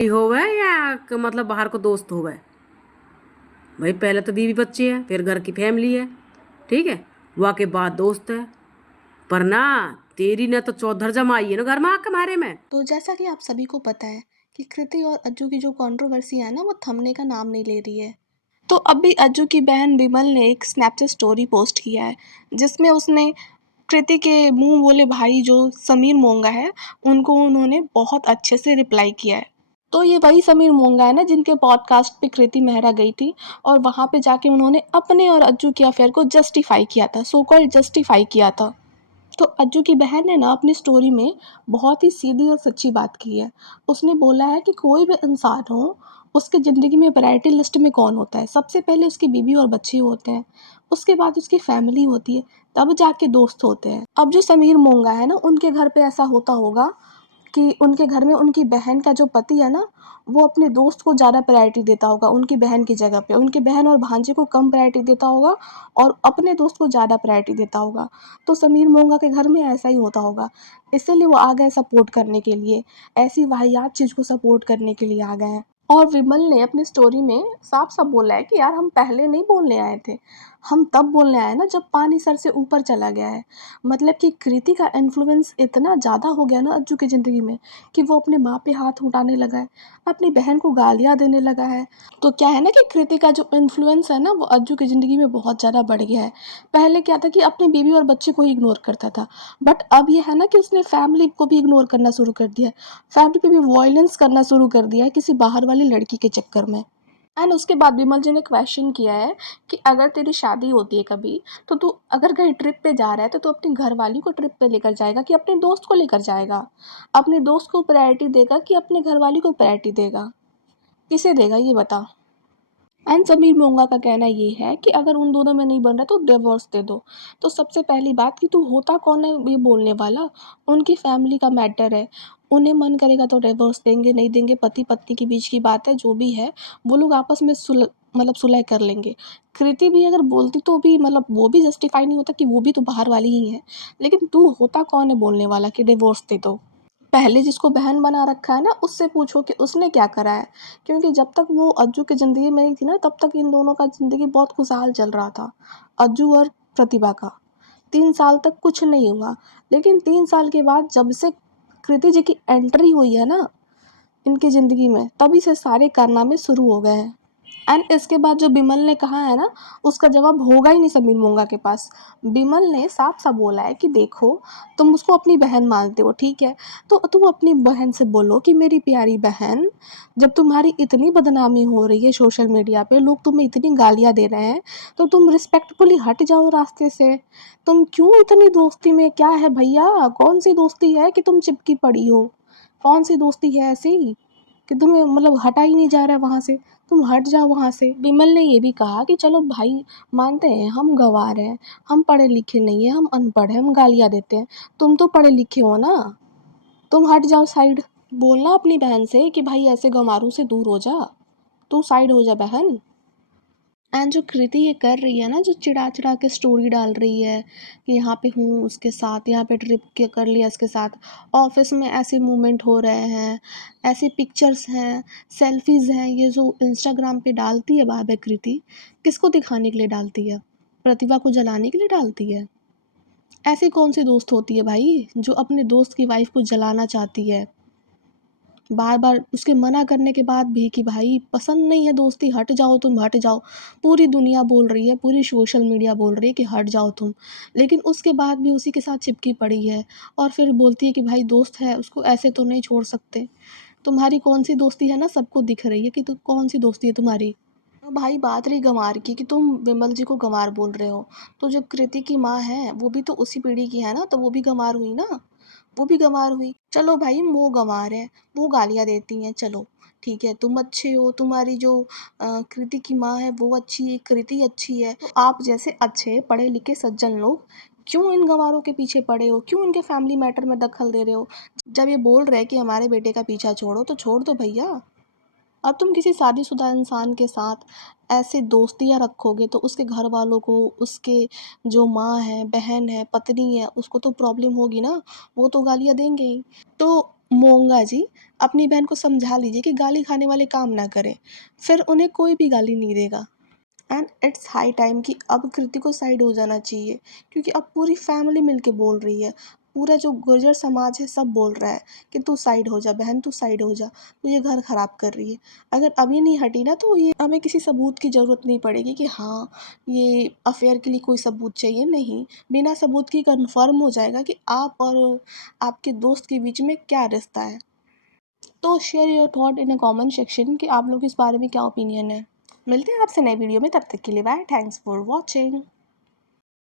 होवे या मतलब बाहर को दोस्त होवे। भाई पहले तो बीवी बच्चे है, फिर घर की फैमिली है, ठीक है, वहाँ के बाद दोस्त है। पर ना, तेरी ने तो चौधर जमाई है ना घर में आके हमारे में। तो जैसा कि आप सभी को पता है कि कृति और अज्जू की जो कंट्रोवर्सी है ना वो थमने का नाम नहीं ले रही है। तो अभी अज्जू की बहन विमल ने एक स्नैपचैट स्टोरी पोस्ट किया है जिसमें उसने कृति के मुंह बोले भाई जो समीर मोंगा है उनको उन्होंने बहुत अच्छे से रिप्लाई किया है। तो ये वही समीर मोंगा है ना जिनके पॉडकास्ट पे कृति मेहरा गई थी और वहाँ पे जाके उन्होंने अपने और अज्जू के अफेयर को जस्टिफाई किया था, सो कॉल्ड जस्टिफाई किया था। तो अज्जू की बहन ने ना अपनी स्टोरी में बहुत ही सीधी और सच्ची बात की है। उसने बोला है कि कोई भी इंसान हो, उसके ज़िंदगी में प्रायोरिटी लिस्ट में कौन होता है? सबसे पहले उसकी बीवी और बच्चे होते हैं, उसके बाद उसकी फैमिली होती है, तब जाके दोस्त होते हैं। अब जो समीर मोंगा है ना, उनके घर पे ऐसा होता होगा कि उनके घर में उनकी बहन का जो पति है ना, वो अपने दोस्त को ज़्यादा प्रायोरिटी देता होगा उनकी बहन की जगह पे। उनकी बहन और भांजे को कम प्रायोरिटी देता होगा और अपने दोस्त को ज़्यादा प्रायोरिटी देता होगा। तो समीर मोंगा के घर में ऐसा ही होता होगा, इसीलिए वो आ गए सपोर्ट करने के लिए, ऐसी वाहियात चीज़ को सपोर्ट करने के लिए आ गए हैं। और विमल ने अपनी स्टोरी में साफ-साफ बोला है कि यार हम पहले नहीं बोलने आए थे, हम तब बोलने आए ना जब पानी सर से ऊपर चला गया है। मतलब कि कृति का इन्फ्लुएंस इतना ज़्यादा हो गया ना अज्जू की ज़िंदगी में कि वो अपने माँ पे हाथ उठाने लगा है, अपनी बहन को गालियाँ देने लगा है। तो क्या है ना कि कृति का जो इन्फ्लुएंस है ना वो अज्जू की ज़िंदगी में बहुत ज़्यादा बढ़ गया है। पहले क्या था कि अपनी बीवी और बच्चे को ही इग्नोर करता था, बट अब ये है ना कि उसने फैमिली को भी इग्नोर करना शुरू कर दिया है, फैमिली पे भी वॉयलेंस करना शुरू कर दिया है किसी बाहर वाली लड़की के चक्कर में। एंड उसके बाद विमल जी ने क्वेश्चन किया है कि अगर तेरी शादी होती है कभी, तो तू अगर कहीं ट्रिप पे जा रहा है तो तू अपनी घरवाली को ट्रिप पे लेकर जाएगा कि अपने दोस्त को लेकर जाएगा? अपने दोस्त को प्रायोरिटी देगा कि अपने घरवाली को प्रायोरिटी देगा? किसे देगा ये बता? एंड समीर मोंगा का कहना ये है कि अगर उन दोनों में नहीं बन रहा तो डिवोर्स दे दो। तो सबसे पहली बात कि तू होता कौन है ये बोलने वाला? उनकी फैमिली का मैटर है, उन्हें मन करेगा तो डिवोर्स देंगे, नहीं देंगे पति पत्नी के बीच की बात है, जो भी है वो लोग आपस में सुलह कर लेंगे। कृति भी अगर बोलती तो भी मतलब वो भी जस्टिफाई नहीं होता कि वो भी तो बाहर वाली ही है, लेकिन तू होता कौन है बोलने वाला कि डिवोर्स दे दो? पहले जिसको बहन बना रखा है ना उससे पूछो कि उसने क्या करा है, क्योंकि जब तक वो अज्जू की ज़िंदगी में नहीं थी ना तब तक इन दोनों का ज़िंदगी बहुत खुशहाल चल रहा था, अज्जू और प्रतिभा का। 3 साल तक कुछ नहीं हुआ, लेकिन 3 साल के बाद जब से कृति जी की एंट्री हुई है ना इनकी ज़िंदगी में, तभी से सारे कारनामे शुरू हो गए हैं। एंड इसके बाद जो बिमल ने कहा है ना उसका जवाब होगा ही नहीं समीर मोंगा के पास। बिमल ने साफ साफ बोला है कि देखो, तुम उसको अपनी बहन मानते हो, ठीक है, तो तुम अपनी बहन से बोलो कि मेरी प्यारी बहन, जब तुम्हारी इतनी बदनामी हो रही है सोशल मीडिया पे, लोग तुम्हें इतनी गालियां दे रहे हैं, तो तुम रिस्पेक्टफुली हट जाओ रास्ते से। तुम क्यों इतनी दोस्ती में, क्या है भैया, कौन सी दोस्ती है कि तुम चिपकी पड़ी हो? कौन सी दोस्ती है ऐसी कि तुम्हें मतलब हटा ही नहीं जा रहा है वहाँ से? तुम हट जाओ वहाँ से। विमल ने ये भी कहा कि चलो भाई, मानते हैं हम गँवार हैं, हम पढ़े लिखे नहीं हैं, हम अनपढ़ हैं, हम गालियाँ देते हैं। तुम तो पढ़े लिखे हो ना, तुम हट जाओ साइड। बोलना अपनी बहन से कि भाई ऐसे गँवारों से दूर हो जा, तू साइड हो जा बहन। एंड जो कृति ये कर रही है ना, जो चिढ़ा-चिढ़ा के स्टोरी डाल रही है कि यहाँ पे हूँ उसके साथ, यहाँ पे ट्रिप के कर लिया इसके साथ, ऑफ़िस में ऐसे मूवमेंट हो रहे हैं, ऐसे पिक्चर्स हैं, सेल्फ़ीज़ हैं, ये जो इंस्टाग्राम पे डालती है बार-बार कृति, किसको दिखाने के लिए डालती है? प्रतिभा को जलाने के लिए डालती है? ऐसी कौन-सी दोस्त होती है भाई, जो अपने दोस्त की वाइफ़ को जलाना चाहती है? बार-बार उसके मना करने के बाद भी कि भाई पसंद नहीं है दोस्ती, हट जाओ तुम, हट जाओ। पूरी दुनिया बोल रही है, पूरी सोशल मीडिया बोल रही है कि हट जाओ तुम। लेकिन उसके बाद भी उसी के साथ चिपकी पड़ी है और फिर बोलती है कि भाई दोस्त है, उसको ऐसे तो नहीं छोड़ सकते। तुम्हारी कौन-सी दोस्ती है ना सबको दिख रही है कि तो कौन-सी दोस्ती है तुम्हारी। तो भाई बात रही गँवार की कि तुम विमल जी को गँवार बोल रहे हो, तो जो कृति की माँ है, वो भी तो उसी पीढ़ी की है ना, तो वो भी गँवार हुई ना। वो भी गँवार हुई। चलो भाई वो गँवार है, वो गालियाँ देती हैं, चलो ठीक है, तुम अच्छे हो, तुम्हारी जो कृति की माँ है वो अच्छी है, कृति अच्छी है, तो आप जैसे अच्छे पढ़े लिखे सज्जन लोग क्यों इन गँवारों के पीछे पड़े हो? क्यों इनके फैमिली मैटर में दखल दे रहे हो? जब ये बोल रहे हैं कि हमारे बेटे का पीछा छोड़ो, तो छोड़ दो भैया। अब तुम किसी शादीशुदा इंसान के साथ ऐसे दोस्तियाँ रखोगे तो उसके घर वालों को, उसके जो माँ है, बहन है, पत्नी है, उसको तो प्रॉब्लम होगी ना, वो तो गालियाँ देंगे ही। तो मोंगा जी, अपनी बहन को समझा लीजिए कि गाली खाने वाले काम ना करें, फिर उन्हें कोई भी गाली नहीं देगा। एंड इट्स हाई टाइम कि अब कृति को साइड हो जाना चाहिए, क्योंकि अब पूरी फैमिली मिलके बोल रही है, पूरा जो गुर्जर समाज है सब बोल रहा है कि तू साइड हो जा बहन, तू साइड हो जा, तू ये घर खराब कर रही है। अगर अभी नहीं हटी ना तो ये हमें किसी सबूत की ज़रूरत नहीं पड़ेगी कि हाँ ये अफेयर के लिए कोई सबूत चाहिए, नहीं, बिना सबूत की कन्फर्म हो जाएगा कि आप और आपके दोस्त के बीच में क्या रिश्ता है। तो share your thought in a comment section कि आप लोग इस बारे में क्या ओपिनियन है। मिलते हैं आपसे नई वीडियो में, तब तक के लिए बाय, थैंक्स फॉर वॉचिंग।